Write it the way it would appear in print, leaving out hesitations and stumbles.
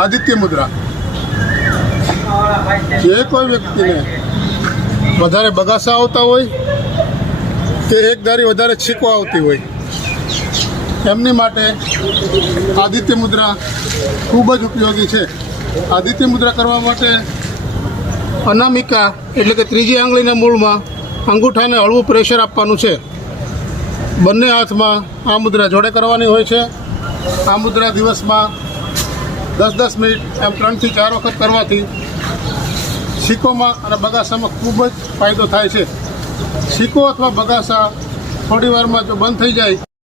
આદિત્ય મુદ્રા જે કોઈ વ્યક્તિને વધારે બગાસા આવતા હોય કે એક ધારી વધારે છીકો આવતી હોય એમની માટે આદિત્ય મુદ્રા ખૂબ જ ઉપયોગી છે. આદિત્ય મુદ્રા કરવા માટે અનામિકા એટલે કે ત્રીજી આંગળીના મૂળમાં અંગૂઠાને હળવું પ્રેશર આપવાનું છે. બંને હાથમાં આ મુદ્રા જોડે કરવાની હોય છે. આ મુદ્રા દિવસમાં 10-10 મિનિટ એમ 3 થી 4 વખત કરવાથી છીકોમાં અને બગાસામાં ખૂબ જ ફાયદો થાય છે. છીકો અથવા બગાસા થોડી વારમાં જો બંધ થઈ જાય